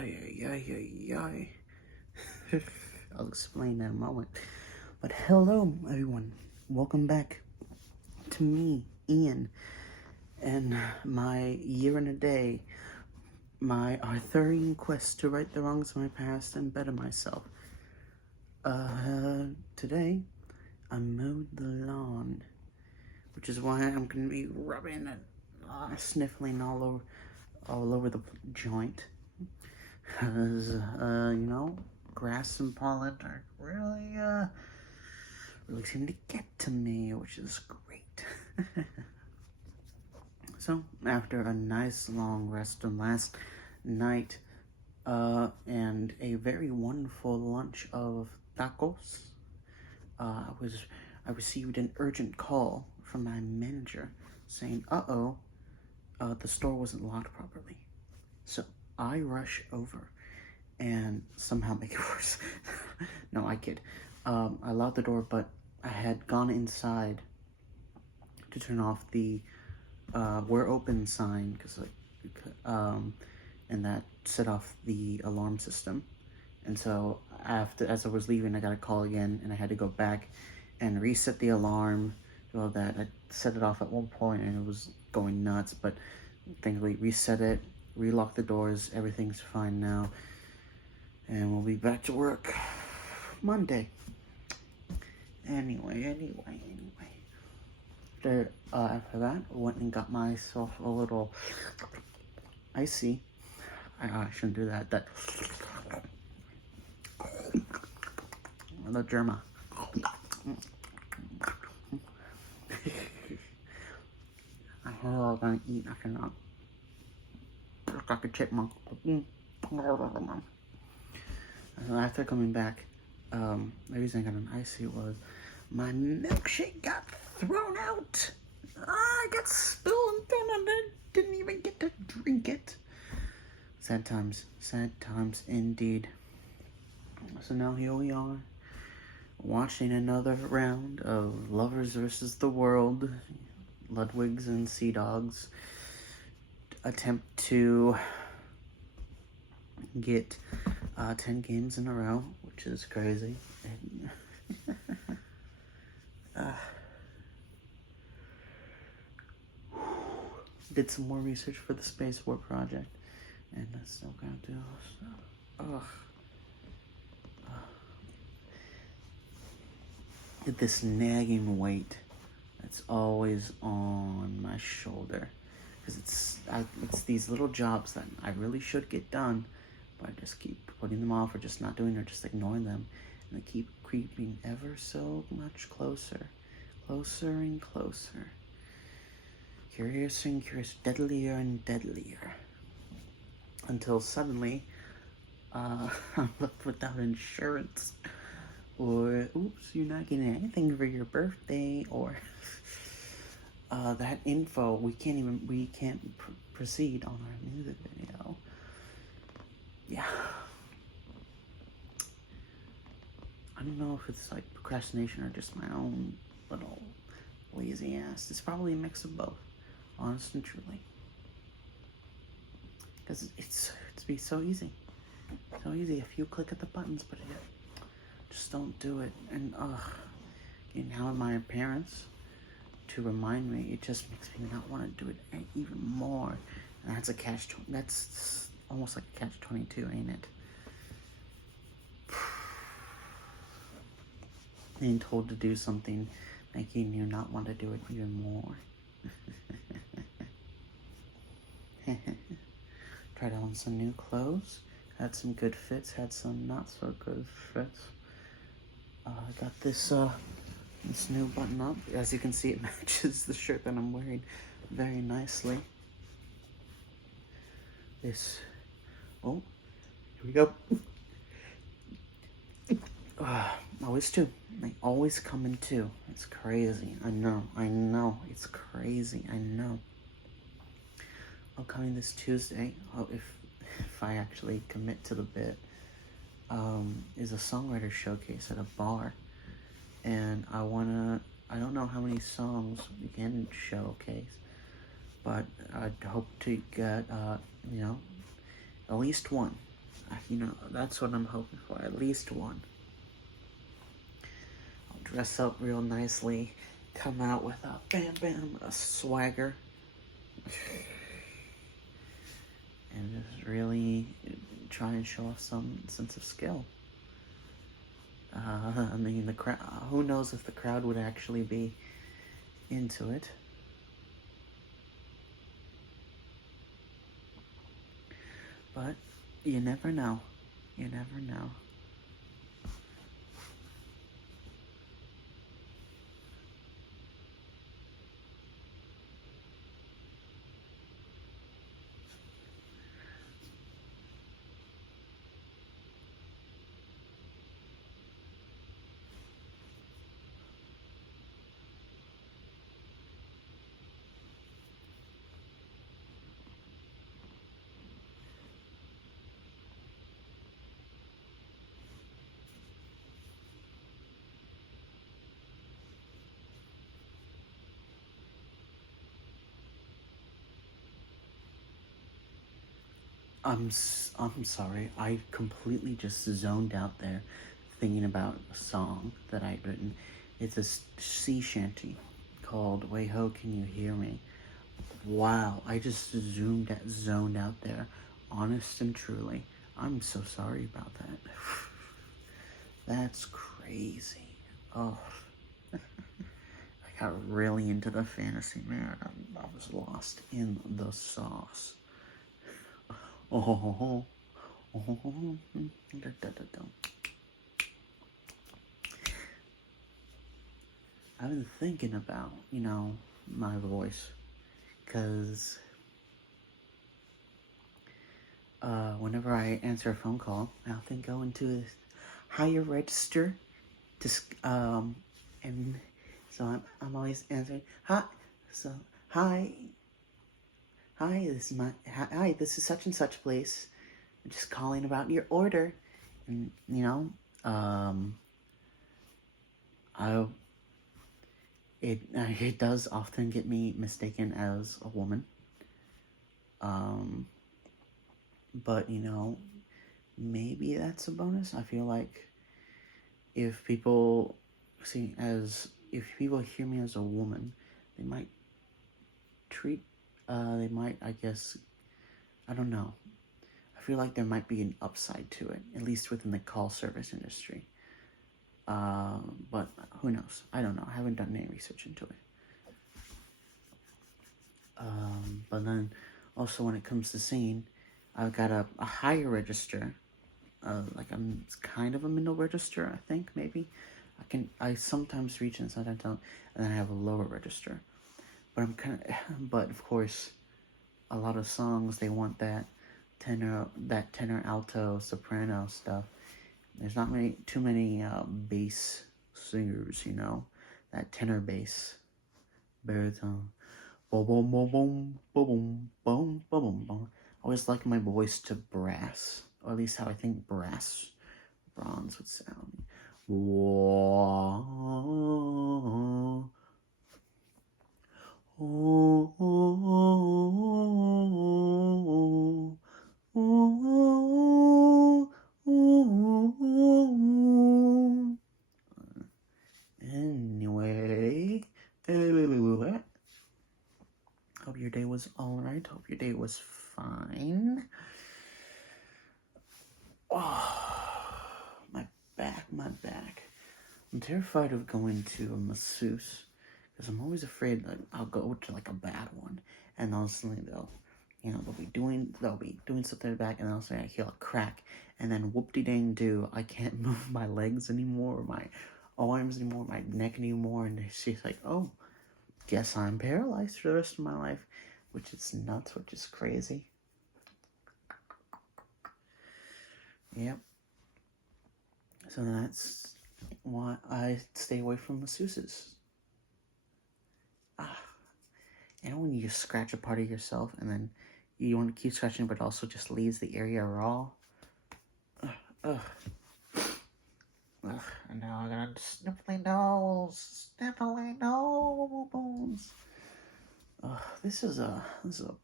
Ay. I'll explain that in a moment. But hello, everyone. Welcome back to me, Ian, and my year and a day, my Arthurian quest to right the wrongs of my past and better myself. Today, I mowed the lawn, which is why I'm gonna be rubbing and sniffling all over the joint. Because, grass and pollen are really seem to get to me, which is great. So, after a nice long rest of last night, and a very wonderful lunch of tacos, I received an urgent call from my manager saying, the store wasn't locked properly. So I rush over and somehow make it worse. No, I kid. I locked the door, but I had gone inside to turn off the "we're open" sign, and that set off the alarm system. And so as I was leaving, I got a call again, and I had to go back and reset the alarm. Well, that I set it off at one point, and it was going nuts, but thankfully reset it, relock the doors, everything's fine now, and we'll be back to work Monday. Anyway. After that, I went and got myself a little icy. I shouldn't do that. The Germa. I was gonna eat. I cannot. Look like a chipmunk. After coming back, the reason I got an icy was my milkshake got thrown out. I got spilled and thrown out. I didn't even get to drink it. Sad times indeed. So now here we are, watching another round of Lovers versus the World. Ludwigs and Sea Dogs attempt to get 10 games in a row, which is crazy. Did some more research for the Space War project, and I still gotta do stuff. This nagging weight that's always on my shoulder, because it's these little jobs that I really should get done, but I just keep putting them off, or just not doing, or just ignoring them, and they keep creeping ever so much closer and closer, curious and curious, deadlier and deadlier, until suddenly I'm left without insurance, or oops, you're not getting anything for your birthday, or that info, we can't proceed on our music video. Yeah. I don't know if it's like procrastination or just my own little lazy ass. It's probably a mix of both, honest and truly. Because it's be so easy. So easy if you click at the buttons, but just don't do it. And now my parents to remind me, it just makes me not want to do it even more. And that's almost like a catch-22, ain't it? Being told to do something, making you not want to do it even more. Tried on some new clothes, had some good fits, had some not so good fits. I got this new button up. As you can see, it matches the shirt that I'm wearing very nicely. Oh, here we go. Always two. They always come in two. It's crazy. I know. It's crazy. I know. Coming this Tuesday, if I actually commit to the bit, is a songwriter showcase at a bar, and I don't know how many songs we can showcase, but I'd hope to get, at least one. That's what I'm hoping for. At least one. I'll dress up real nicely, come out with a bam bam, a swagger, and just really try and show off some sense of skill. The crowd. Who knows if the crowd would actually be into it? But you never know. You never know. I'm sorry. I completely just zoned out there thinking about a song that I'd written. It's a sea shanty called Way Ho, Can You Hear Me? Wow, I just zoned out there. Honest and truly. I'm so sorry about that. That's crazy. Oh. I got really into the fantasy, man. I was lost in the sauce. Oh, I've been thinking about, my voice, because whenever I answer a phone call, I often go into this higher register, and so I'm always answering, hi, so, hi, this is such and such place. I'm just calling about your order. And, I it does often get me mistaken as a woman. But maybe that's a bonus. I feel like if people hear me as a woman, they might I guess, I don't know. I feel like there might be an upside to it, at least within the call service industry. But who knows? I don't know. I haven't done any research into it. But then also when it comes to singing, I've got a higher register. It's kind of a middle register, I think, maybe. I sometimes reach and sometimes don't, and then I have a lower register. But of course, a lot of songs, they want that tenor, alto, soprano stuff. There's not too many bass singers, that tenor bass, baritone, boom, boom, boom, boom, boom, boom, boom, boom. I always like my voice to brass, or at least how I think bronze would sound. Whoa. Oh, oh, oh, oh. Anyway, hope your day was alright. Hope your day was fine. Oh, my back. I'm terrified of going to a masseuse. Because I'm always afraid that I'll go to like a bad one, and they'll be doing something in the back, and then I'll say I hear a crack, and then whoop-de-dang-do, I can't move my legs anymore, or my arms anymore, my neck anymore, and she's like, oh, guess I'm paralyzed for the rest of my life, which is nuts, which is crazy. Yep. So that's why I stay away from masseuses. When you just scratch a part of yourself and then you want to keep scratching, but also just leaves the area raw. And now I gotta sniffly nose. This is a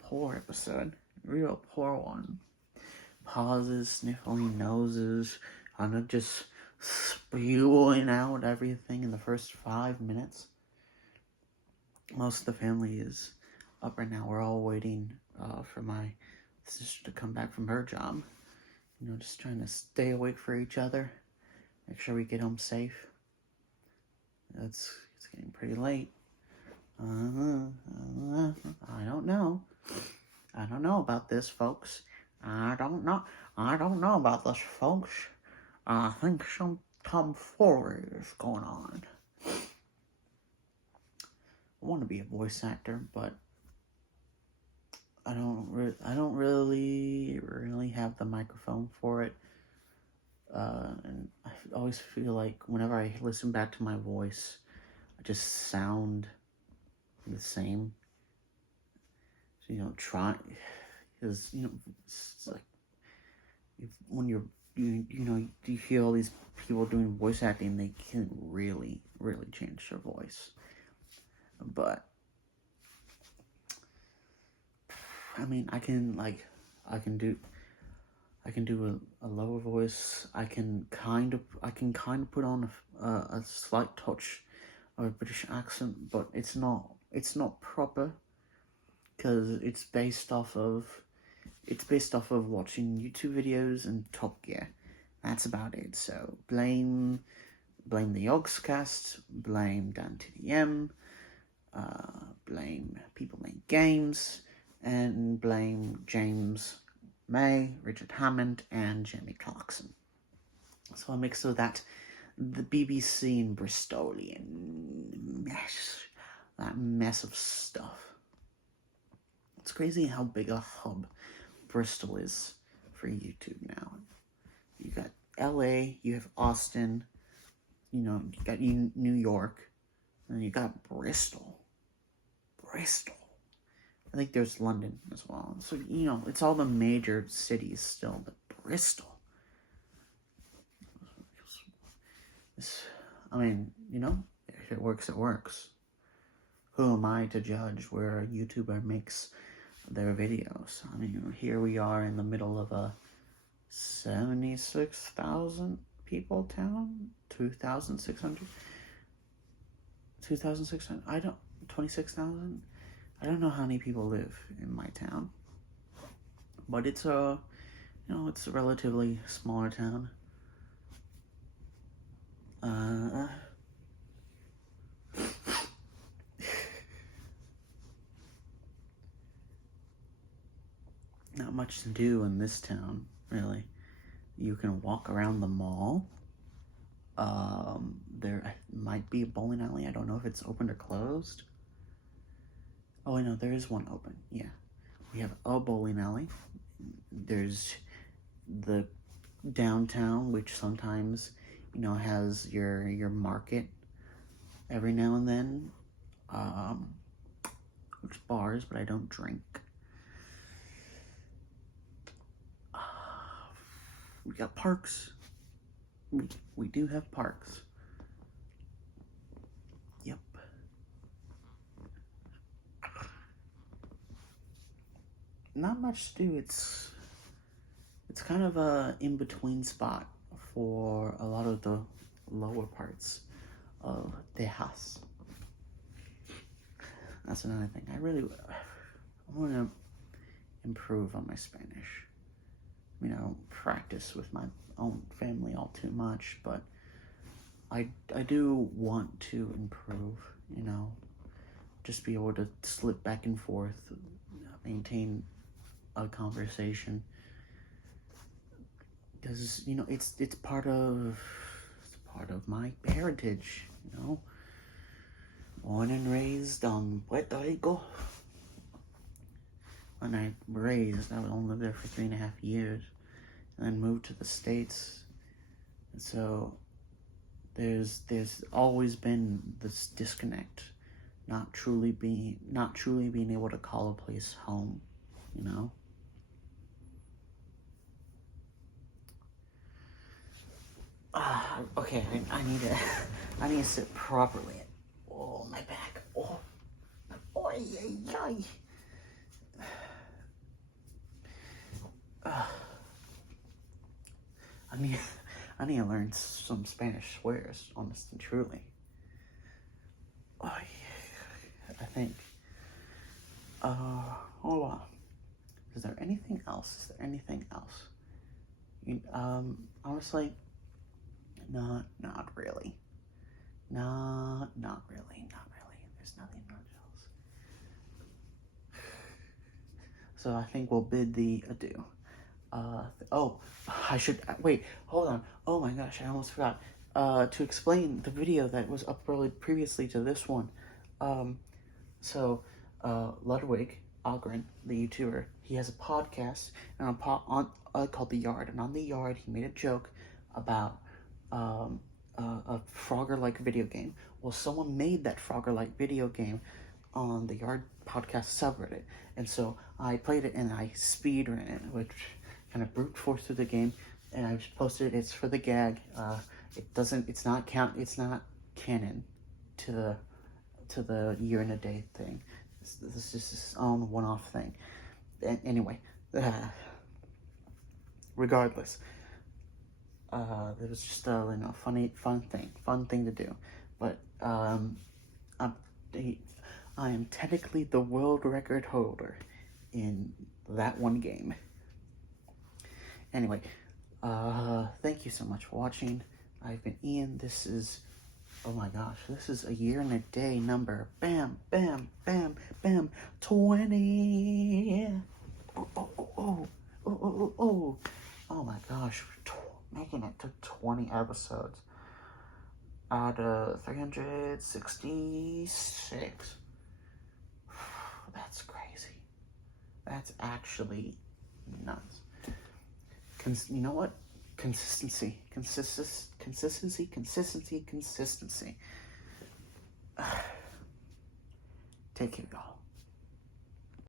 poor episode, real poor one. pauses, sniffling noses, kind of just spewing out everything in the first 5 minutes. Most of the family is up right now. We're all waiting for my sister to come back from her job. You know, just trying to stay awake for each other. Make sure we get home safe. It's getting pretty late. I don't know. I don't know about this, folks. I don't know about this, folks. I think some tomfoolery is going on. I want to be a voice actor, but I don't really have the microphone for it. And I always feel like whenever I listen back to my voice, I just sound the same. So, you know, because, you know, it's like when you hear all these people doing voice acting, they can really change their voice. But I mean, I can do a lower voice. I can kind of put on a slight touch of a British accent, but it's not proper, because it's based off of watching YouTube videos and Top Gear. That's about it. So blame the Yogscast, blame Dan TDM, blame People Make Games, and blame James May, Richard Hammond, and Jamie Clarkson. So a mix of that, the BBC and Bristolian mess of stuff. It's crazy how big a hub Bristol is for YouTube now. You got LA, you have Austin, you know, you got New York, and you got Bristol. I think there's London as well. So, you know, it's all the major cities still, but Bristol. I mean, you know, if it works, it works. Who am I to judge where a YouTuber makes their videos? I mean, here we are in the middle of a 76,000 people town, 2,600, 26,000. I don't know how many people live in my town, but it's a relatively smaller town. Not much to do in this town, really. You can walk around the mall. There might be a bowling alley. I don't know if it's open or closed. Oh, I know, there is one open. Yeah. We have a bowling alley. There's the downtown, which sometimes, you know, has your market every now and then. Which bars, but I don't drink. We got parks. We do have parks. Yep. Not much to do. It's kind of a in-between spot for a lot of the lower parts of Texas. That's another thing. I want to improve on my Spanish. I mean, I don't practice with my own family all too much, but I do want to improve, you know, just be able to slip back and forth, maintain a conversation, because, you know, it's part of my heritage, you know, born and raised on Puerto Rico. When I only lived there for 3.5 years, and then moved to the States. And so there's always been this disconnect, not truly being able to call a place home, you know. Okay, I need to sit properly. Oh, my back. Oh, yay. I need, I need to learn some Spanish swears, honest and truly. Oh, yeah, I think. Hold on. Is there anything else? Is there anything else? Honestly, not really. Not really. Not really. There's nothing much else. So I think we'll bid thee adieu. Oh, I should wait. Hold on. Oh my gosh, I almost forgot. To explain the video that was uploaded previously to this one. Ludwig Ogren, the YouTuber, he has a podcast and called the aYaaD, and on the aYaaD he made a joke about a Frogger-like video game. Well, someone made that Frogger-like video game on the aYaaD podcast subreddit, and so I played it and I speedran it, which kind of brute force through the game, and I just posted it. It's for the gag. It's not canon to the year and a day thing. This is just its own one-off thing. And anyway, regardless, it was just a fun thing to do. But I am technically the world record holder in that one game. Anyway, thank you so much for watching. I've been Ian. This is, oh my gosh, this is a year and a day number. Bam, bam, bam, bam, 20. Oh my gosh, making it to 20 episodes out of 366. That's crazy. That's actually nuts. You know what? Consistency. Take care, y'all.